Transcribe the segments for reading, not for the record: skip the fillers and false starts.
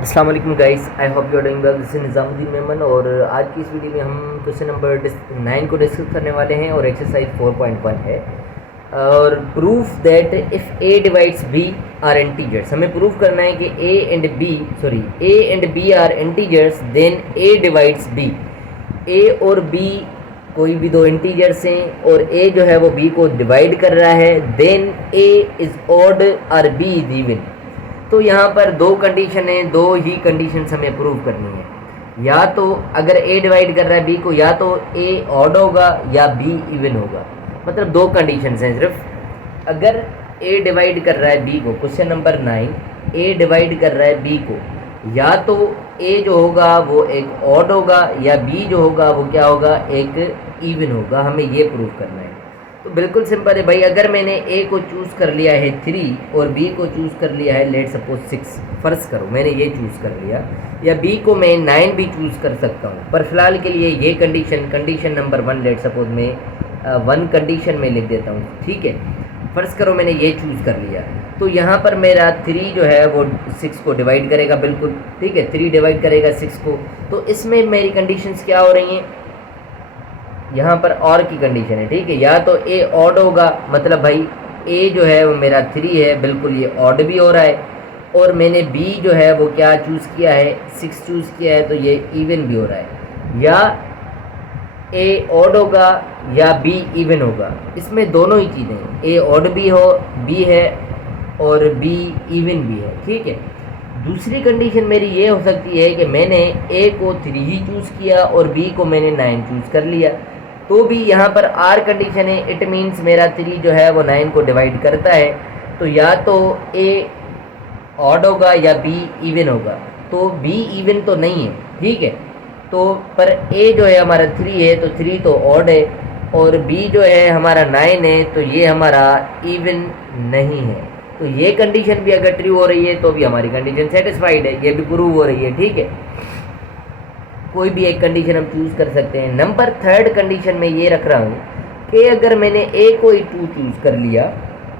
अस्सलाम वालेकुम guys, I hope you are doing well. This is Nizamuddin Memon और आज की इस वीडियो में हम क्वेश्चन नंबर 9 को डिस्कस करने वाले हैं और एक्सरसाइज 4.1 है और proof that if A divides B are integers. हमें प्रूफ करना है कि A and B are integers then A divides B. A और बी कोई भी दो इंटीजर्स हैं और ए जो है वो बी को डिवाइड कर रहा है, देन ए इज़ ऑड और बी इज इवन। तो यहाँ पर दो कंडीशन है, दो ही कंडीशन हमें प्रूव करनी है। या तो अगर ए डिवाइड कर रहा है बी को, या तो ए ऑड होगा या बी इवन होगा। मतलब दो कंडीशन हैं सिर्फ। अगर ए डिवाइड कर रहा है बी को, क्वेश्चन नंबर 9, ए डिवाइड कर रहा है बी को, या तो ए जो होगा वो एक ऑड होगा या बी जो होगा वो क्या होगा, एक इवन होगा। हमें ये प्रूव करना है। तो बिल्कुल सिंपल है भाई। अगर मैंने ए को चूज़ कर लिया है 3 और बी को चूज़ कर लिया है लेट सपोज 6, फ़र्ज़ करो मैंने ये चूज़ कर लिया, या बी को मैं 9 भी चूज़ कर सकता हूँ, पर फिलहाल के लिए ये कंडीशन नंबर 1 लेट सपोज में 1 कंडीशन में लिख देता हूँ, ठीक है। फ़र्ज़ करो मैंने ये चूज़ कर लिया, तो यहाँ पर मेरा 3 जो है वो 6 को डिवाइड करेगा, बिल्कुल ठीक है, 3 डिवाइड करेगा 6 को। तो इसमें मेरी कंडीशंस क्या हो रही हैं, यहाँ पर और की कंडीशन है, ठीक है। या तो ए ऑड होगा, मतलब भाई ए जो है वो मेरा 3 है, बिल्कुल ये ऑड भी हो रहा है, और मैंने बी जो है वो क्या चूज़ किया है, 6 चूज़ किया है, तो ये इवन भी हो रहा है। या ए ऑड होगा या बी इवन होगा, इसमें दोनों ही चीज़ें हैं, ए ऑड भी हो बी है और बी इवन भी है, ठीक है। दूसरी कंडीशन मेरी ये हो सकती है कि मैंने ए को 3 ही चूज़ किया और बी को मैंने 9 चूज़ कर लिया, तो भी यहाँ पर आर कंडीशन है। इट मीन्स मेरा 3 जो है वो 9 को डिवाइड करता है, तो या तो ए ऑड होगा या बी इवन होगा। तो बी इवन तो नहीं है, ठीक है। तो पर ए जो है हमारा 3 है, तो 3 तो ऑड है, और बी जो है हमारा 9 है, तो ये हमारा इवन नहीं है। तो ये कंडीशन भी अगर ट्रू हो रही है तो भी हमारी कंडीशन सेटिस्फाइड है, ये भी प्रूव हो रही है, ठीक है। कोई भी एक कंडीशन हम चूज़ कर सकते हैं। नंबर 3 कंडीशन में ये रख रहा हूँ कि अगर मैंने ए को ही 2 चूज़ कर लिया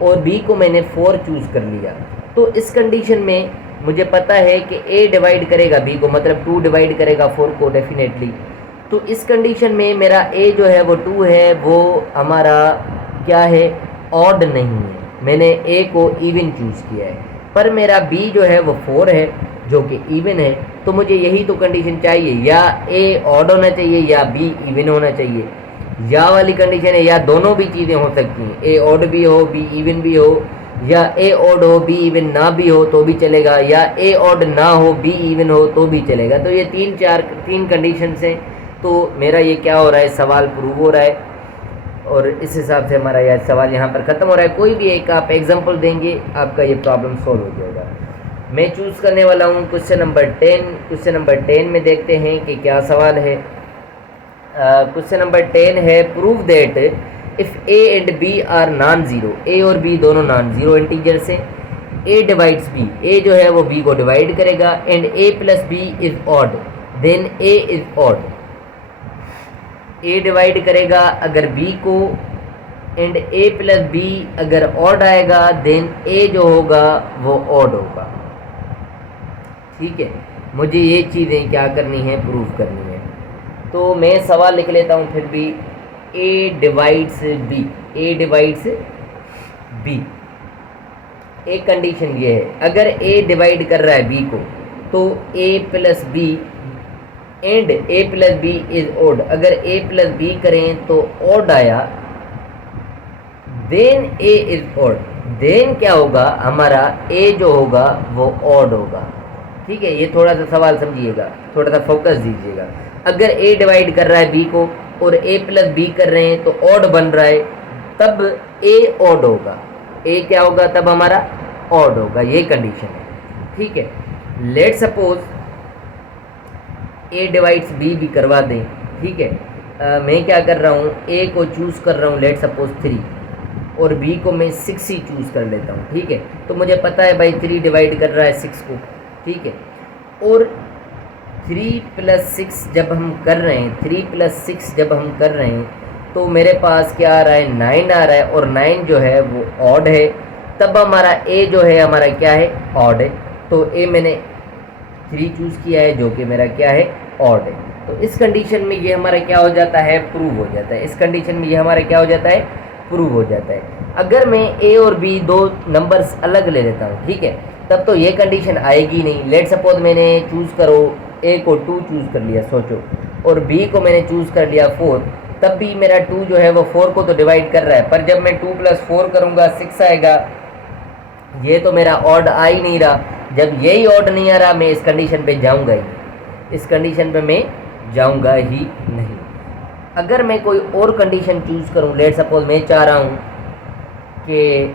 और बी को मैंने 4 चूज़ कर लिया, तो इस कंडीशन में मुझे पता है कि ए डिवाइड करेगा बी को, मतलब 2 डिवाइड करेगा 4 को डेफिनेटली। तो इस कंडीशन में मेरा ए जो है वो 2 है, वो हमारा क्या है, ऑड नहीं है। मैंने ए को इवन चूज़ किया है, पर मेरा बी जो है वो 4 है जो कि इवन है। तो मुझे यही तो कंडीशन चाहिए, या ए ऑड होना चाहिए या बी इवन होना चाहिए। या वाली कंडीशन है, या दोनों भी चीज़ें हो सकती हैं, ए ऑड भी हो बी इवन भी हो, या ए ऑड हो बी इवन ना भी हो तो भी चलेगा, या ए ऑड ना हो बी इवन हो तो भी चलेगा। तो ये 3 कंडीशन हैं। तो मेरा ये क्या हो रहा है, सवाल प्रूव हो रहा है, और इस हिसाब से हमारा यह सवाल यहाँ पर ख़त्म हो रहा है। कोई भी एक आप एग्जांपल देंगे, आपका ये प्रॉब्लम सॉल्व हो जाएगा। मैं चूज़ करने वाला हूँ क्वेश्चन नंबर 10। क्वेश्चन नंबर 10 में देखते हैं कि क्या सवाल है। क्वेश्चन नंबर 10 है, prove that if A and B are non zero. A और बी दोनों नॉन ज़ीरो इंटीजर्स हैं। ए डिवाइड्स बी, ए जो है वो बी को डिवाइड करेगा, and A plus B is odd, then A is odd. A divide करेगा अगर बी को, एंड ए प्लस बी अगर ऑड आएगा, देन ए जो होगा वो ऑड होगा, ठीक है। मुझे ये चीज़ें क्या करनी है, प्रूव करनी है। तो मैं सवाल लिख लेता हूँ फिर भी, A divides B, A divides B. एक कंडीशन ये है, अगर ए डिवाइड कर रहा है बी को, तो A plus B and A plus B is odd. अगर ए प्लस बी करें तो ऑड आया, then A is odd. Then क्या होगा, हमारा ए जो होगा वो ऑड होगा, ठीक है। ये थोड़ा सा सवाल समझिएगा, थोड़ा सा फोकस दीजिएगा। अगर ए डिवाइड कर रहा है बी को और ए प्लस बी कर रहे हैं तो ऑड बन रहा है, तब ए ऑड होगा। ए क्या होगा, तब हमारा ऑड होगा। ये कंडीशन है, ठीक है। Let suppose A divides B भी करवा दें, ठीक है। मैं क्या कर रहा हूँ, ए को चूज़ कर रहा हूँ लेट सपोज 3, और बी को मैं 6 ही चूज़ कर लेता हूँ, ठीक है। तो मुझे पता है भाई 3 डिवाइड कर रहा है 6 को, ठीक है। और 3 + 6 जब हम कर रहे हैं, 3 + 6 जब हम कर रहे हैं, तो मेरे पास क्या आ रहा है, 9 आ रहा है, और 9 जो है वो ऑड है, तब हमारा ए जो है हमारा क्या है, ऑड है। तो ए मैंने 3 चूज़ किया है जो कि मेरा क्या है, ऑड है। तो इस कंडीशन में ये हमारा क्या हो जाता है, प्रूव हो जाता है। इस कंडीशन में ये हमारा क्या हो जाता है, प्रूव हो जाता है। अगर मैं ए और बी दो नंबर्स अलग ले लेता हूँ, ठीक है, तब तो ये कंडीशन आएगी नहीं। लेट सपोज मैंने चूज़ करो ए को 2 चूज़ कर लिया, सोचो, और बी को मैंने चूज़ कर लिया 4, तब भी मेरा 2 जो है वो 4 को तो डिवाइड कर रहा है, पर जब मैं 2 + 4 करूँगा 6 आएगा। ये तो मेरा ऑड आ ही नहीं रहा। जब यही ऑड नहीं आ रहा, मैं इस कंडीशन पे जाऊँगा ही, इस कंडीशन पे मैं जाऊँगा ही नहीं। अगर मैं कोई और कंडीशन चूज़ करूँ, लेट सपोज मैं चाह रहा हूँ कि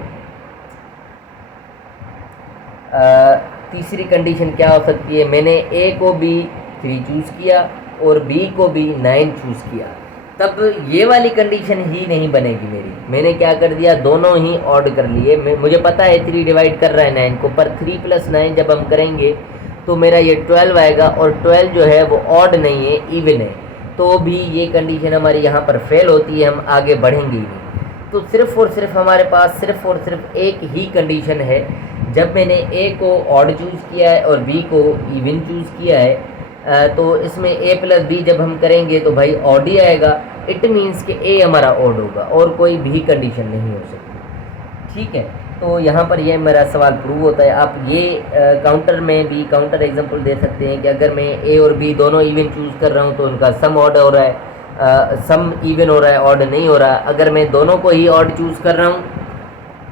तीसरी कंडीशन क्या हो सकती है, मैंने ए को भी 3 चूज़ किया और बी को भी 9 चूज़ किया, तब ये वाली कंडीशन ही नहीं बनेगी मेरी। मैंने क्या कर दिया, दोनों ही ऑड कर लिए। मुझे पता है 3 डिवाइड कर रहा है 9 को, पर 3 + 9 जब हम करेंगे तो मेरा ये 12 आएगा, और 12 जो है वो ऑड नहीं है, इवन है। तो भी ये कंडीशन हमारी यहाँ पर फेल होती है, हम आगे बढ़ेंगे ही नहीं। तो सिर्फ़ और सिर्फ हमारे पास सिर्फ़ और सिर्फ एक ही कंडीशन है। जब मैंने ए को ऑड चूज़ किया है और बी को इवन चूज़ किया है, तो इसमें a + b जब हम करेंगे तो भाई ऑड ही आएगा। इट मीन्स कि a हमारा ऑड होगा और कोई भी कंडीशन नहीं हो सकती, ठीक है। तो यहाँ पर ये मेरा सवाल प्रूव होता है। आप ये काउंटर में भी काउंटर एग्जांपल दे सकते हैं कि अगर मैं a और b दोनों इवन चूज़ कर रहा हूँ तो उनका सम ऑड हो रहा है, सम इवन हो रहा है, ऑड नहीं हो रहा। अगर मैं दोनों को ही ऑड चूज़ कर रहा हूँ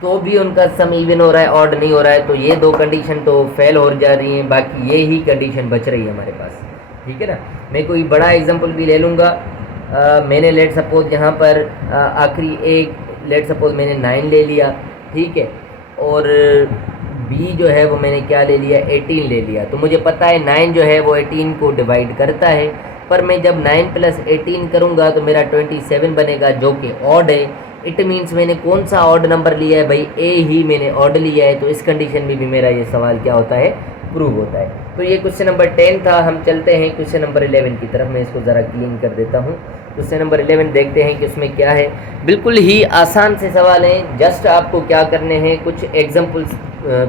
तो भी उनका सम इवन हो रहा है, ऑड नहीं हो रहा है। तो ये दो कंडीशन तो फेल हो जा रही हैं, बाकी ये ही कंडीशन बच रही है हमारे पास, ठीक है ना। मैं कोई बड़ा एग्जांपल भी ले लूँगा। मैंने लेट सपोज यहाँ पर आखिरी एक लेट सपोज मैंने 9 ले लिया, ठीक है, और बी जो है वो मैंने क्या ले लिया, 18 ले लिया। तो मुझे पता है 9 जो है वो 18 को डिवाइड करता है, पर मैं जब 9 + 18 करूँगा तो मेरा 27 बनेगा जो कि ऑड है। इट मीन्स मैंने कौन सा ऑड नंबर लिया है भाई, ए ही मैंने ऑड लिया है। तो इस कंडीशन में भी मेरा ये सवाल क्या होता है, प्रूव होता है। तो ये क्वेश्चन नंबर 10 था। हम चलते हैं क्वेश्चन नंबर 11 की तरफ। मैं इसको ज़रा क्लीन कर देता हूँ। क्वेश्चन नंबर 11 देखते हैं कि उसमें क्या है। बिल्कुल ही आसान से सवाल हैं, जस्ट आपको क्या करने हैं, कुछ एग्जाम्पल्स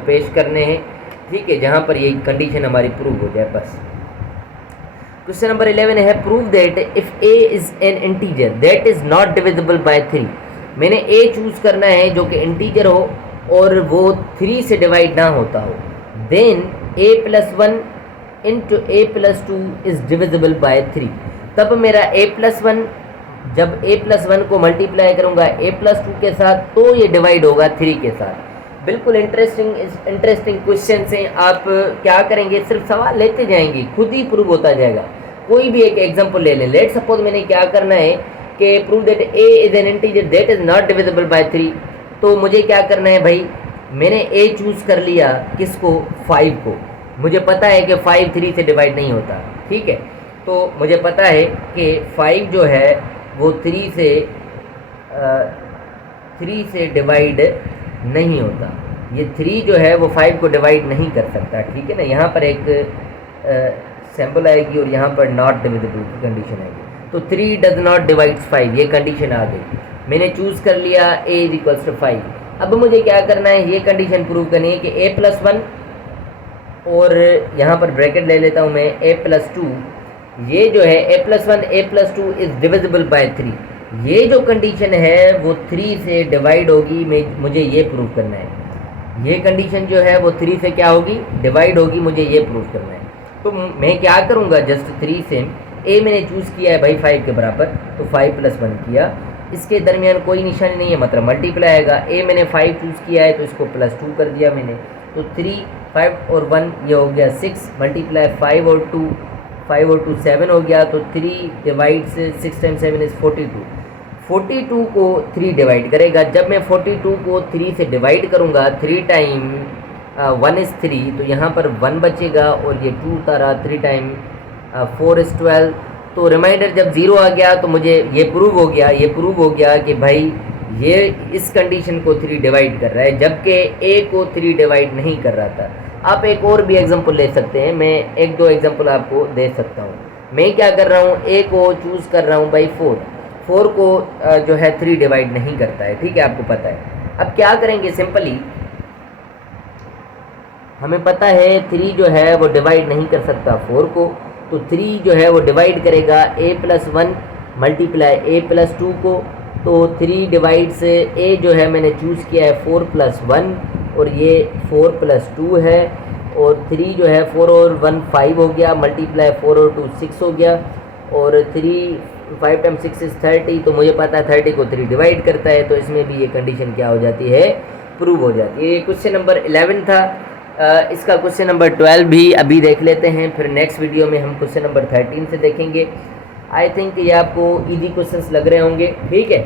पेश करने हैं, ठीक है, जहाँ पर ये कंडीशन हमारी प्रूव हो जाए बस। क्वेश्चन नंबर 11 है, prove that if A is an integer that is not divisible by 3। मैंने ए चूज़ करना है जो कि इंटीजर हो और वो 3 से डिवाइड ना होता हो। Then a + 1 × a + 2 is divisible by 3। तब मेरा a + 1, जब a + 1 को मल्टीप्लाई करूँगा a + 2 के साथ तो ये डिवाइड होगा 3 के साथ। बिल्कुल इंटरेस्टिंग क्वेश्चन हैं। आप क्या करेंगे, सिर्फ सवाल लेते जाएंगे, खुद ही प्रूव होता जाएगा। कोई भी एक एग्जांपल ले लें। लेट सपोज मैंने क्या करना है कि prove that a is an integer that is not divisible by 3। तो मुझे क्या करना है भाई, मैंने a चूज़ कर लिया, किसको, 5 को। मुझे पता है कि 5 3 से डिवाइड नहीं होता, ठीक है। तो मुझे पता है कि 5 जो है वो 3 से डिवाइड नहीं होता। ये 3 जो है वो 5 को डिवाइड नहीं कर सकता, ठीक है ना। यहाँ पर एक सैम्पल आएगी और यहाँ पर नॉट डिविजिबल की कंडीशन आएगी। तो 3 डज नॉट डिवाइड 5, ये कंडीशन आ गई। मैंने चूज़ कर लिया a = 5। अब मुझे क्या करना है, ये कंडीशन प्रूव करनी है कि a + 1 और यहाँ पर ब्रैकेट ले लेता हूँ मैं, a + 2, ये जो है a + 1 a + 2 is divisible by 3। ये जो कंडीशन है वो 3 से डिवाइड होगी। मुझे ये प्रूव करना है। ये कंडीशन जो है वो 3 से क्या होगी, डिवाइड होगी। मुझे ये प्रूव करना है। तो मैं क्या करूँगा, जस्ट 3 से a मैंने चूज़ किया है भाई 5 के बराबर, तो 5 + 1 किया। इसके दरमियान कोई निशानी नहीं है, मतलब मल्टीप्लाई आएगा। a मैंने 5 चूज़ किया है तो इसको +2 कर दिया मैंने। तो 3 5 और 1 ये हो गया 6, मल्टीप्लाई 5 और 2 7 हो गया। तो 3 डिवाइड से 6 × 7 इज़ 42। 42 को 3 डिवाइड करेगा। जब मैं 42 को 3 से डिवाइड करूँगा, 3 टाइम 1 इज़ 3, तो यहाँ पर 1 बचेगा और ये 2 उतारा, 3 टाइम 4 इज़ 12। तो रिमाइंडर जब 0 आ गया तो मुझे ये प्रूव हो गया कि भाई ये इस कंडीशन को 3 डिवाइड कर रहा है, जबकि a को 3 डिवाइड नहीं कर रहा था। आप एक और भी एग्जांपल ले सकते हैं, मैं 1-2 एग्जांपल आपको दे सकता हूँ। मैं क्या कर रहा हूँ, a को चूज़ कर रहा हूँ भाई 4 को जो है 3 डिवाइड नहीं करता है, ठीक है, आपको पता है। अब क्या करेंगे, सिंपली हमें पता है 3 जो है वो डिवाइड नहीं कर सकता 4 को, तो 3 जो है वो डिवाइड करेगा a+1 मल्टीप्लाई a+2 को। तो 3 डिवाइड्स a जो है मैंने चूज़ किया है 4+1 और ये 4+2 है, और 3 जो है 4 और 1 5 हो गया, मल्टीप्लाई 4 और 2 6 हो गया, और 5 टाइम्स 6 इज़ 30, तो मुझे पता है 30 को 3 डिवाइड करता है, तो इसमें भी ये कंडीशन क्या हो जाती है, प्रूव हो जाती है। ये क्वेश्चन नंबर 11 था। इसका क्वेश्चन नंबर 12 भी अभी देख लेते हैं, फिर नेक्स्ट वीडियो में हम क्वेश्चन नंबर 13 से देखेंगे। आई थिंक ये आपको इजी क्वेश्चंस लग रहे होंगे, ठीक है।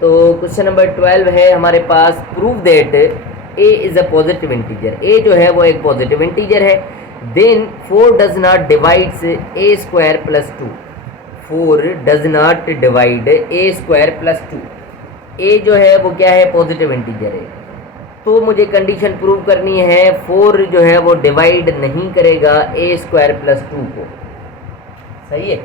तो क्वेश्चन नंबर 12 है हमारे पास, prove that a is a positive integer. a जो है वो एक पॉजिटिव इंटीजर है। Then 4 does not divides a² + 2। 4 does not divide a² + 2। a जो है वो क्या है, पॉजिटिव इंटीजर है, तो मुझे कंडीशन प्रूव करनी है 4 जो है वो डिवाइड नहीं करेगा a² + 2 को। सही है,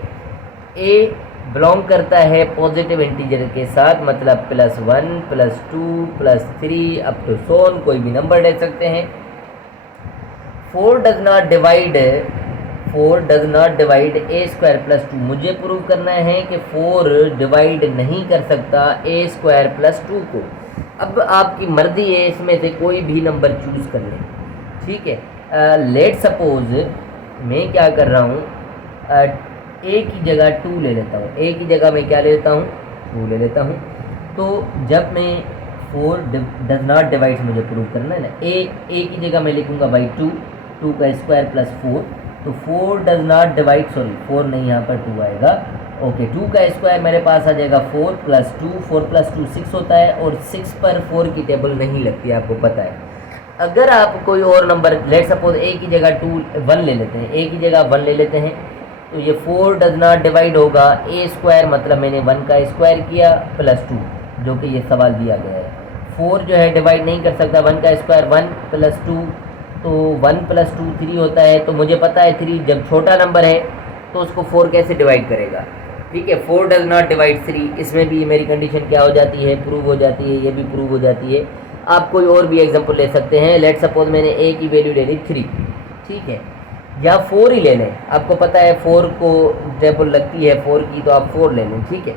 a बिलोंग करता है पॉजिटिव इंटीजर के साथ, मतलब +1 +2 +3 अप टू सोन, कोई भी नंबर ले सकते हैं। 4 डज नॉट डिवाइड a² + 2। मुझे प्रूव करना है कि 4 डिवाइड नहीं कर सकता a² + 2 को। अब आपकी मर्जी है, इसमें से कोई भी नंबर चूज़ कर लें, ठीक है। लेट सपोज मैं क्या कर रहा हूँ, a की जगह 2 ले लेता हूँ, a की जगह मैं क्या ले लेता हूँ, 2 ले लेता हूँ। तो जब मैं 4 डज नॉट डिवाइड मुझे प्रूव करना है ना, a की जगह मैं लिखूँगा बाई 2 का स्क्वायर + 4, तो 4 डज नॉट डिवाइड, सॉरी 4 नहीं, यहाँ पर 2 आएगा, ओके। 2 का स्क्वायर मेरे पास आ जाएगा 4 + 2, 4 + 2 6 होता है, और 6 पर 4 की टेबल नहीं लगती, आपको पता है। अगर आप कोई और नंबर, लेट सपोज a की जगह 1 ले लेते हैं, a की जगह 1 ले लेते हैं, तो ये 4 डज नॉट डिवाइड होगा a², मतलब मैंने 1 का स्क्वायर किया +2, जो कि ये सवाल दिया गया है। 4 जो है डिवाइड नहीं कर सकता 1 का स्क्वायर, 1 + 2, तो 1 + 2 3 होता है, तो मुझे पता है 3 जब छोटा नंबर है तो उसको 4 कैसे डिवाइड करेगा, ठीक है। 4 डज नॉट डिवाइड 3, इसमें भी मेरी कंडीशन क्या हो जाती है, प्रूव हो जाती है, ये भी प्रूव हो जाती है। आप कोई और भी एग्जांपल ले सकते हैं, लेट सपोज मैंने a की वैल्यू ले ली 3, ठीक है, या 4 ही ले लें, आपको पता है 4 को टेबल लगती है 4 की, तो आप 4 ले लें, ठीक है।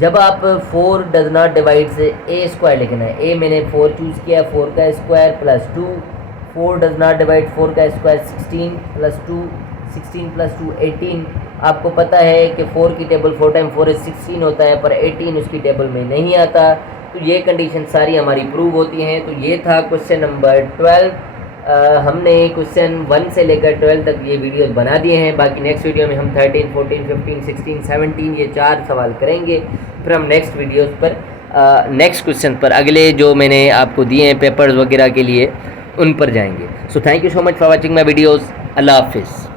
जब आप 4 डज नॉट डिवाइड से a² लिखना है, a मैंने 4 चूज़ किया, 4 का स्क्वायर + 2, 4 डज नॉट डिवाइड 4 का स्क्वायर 16 + 2, 16 + 2 18। आपको पता है कि 4 की टेबल 4 टाइम 4 इज़ 16 होता है, पर 18 उसकी टेबल में नहीं आता, तो ये कंडीशन सारी हमारी प्रूव होती हैं। तो ये था क्वेश्चन नंबर 12। हमने क्वेश्चन 1 से लेकर 12 तक ये वीडियोस बना दिए हैं, बाकी नेक्स्ट वीडियो में हम 13, 14, 15, 16, 17 ये 4 सवाल करेंगे, फिर हम नेक्स्ट वीडियोस पर नेक्स्ट क्वेश्चन पर अगले जो मैंने आपको दिए हैं पेपर्स वगैरह के लिए उन पर जाएंगे। So thank you so much for watching my videos. अल्लाह हाफिज़।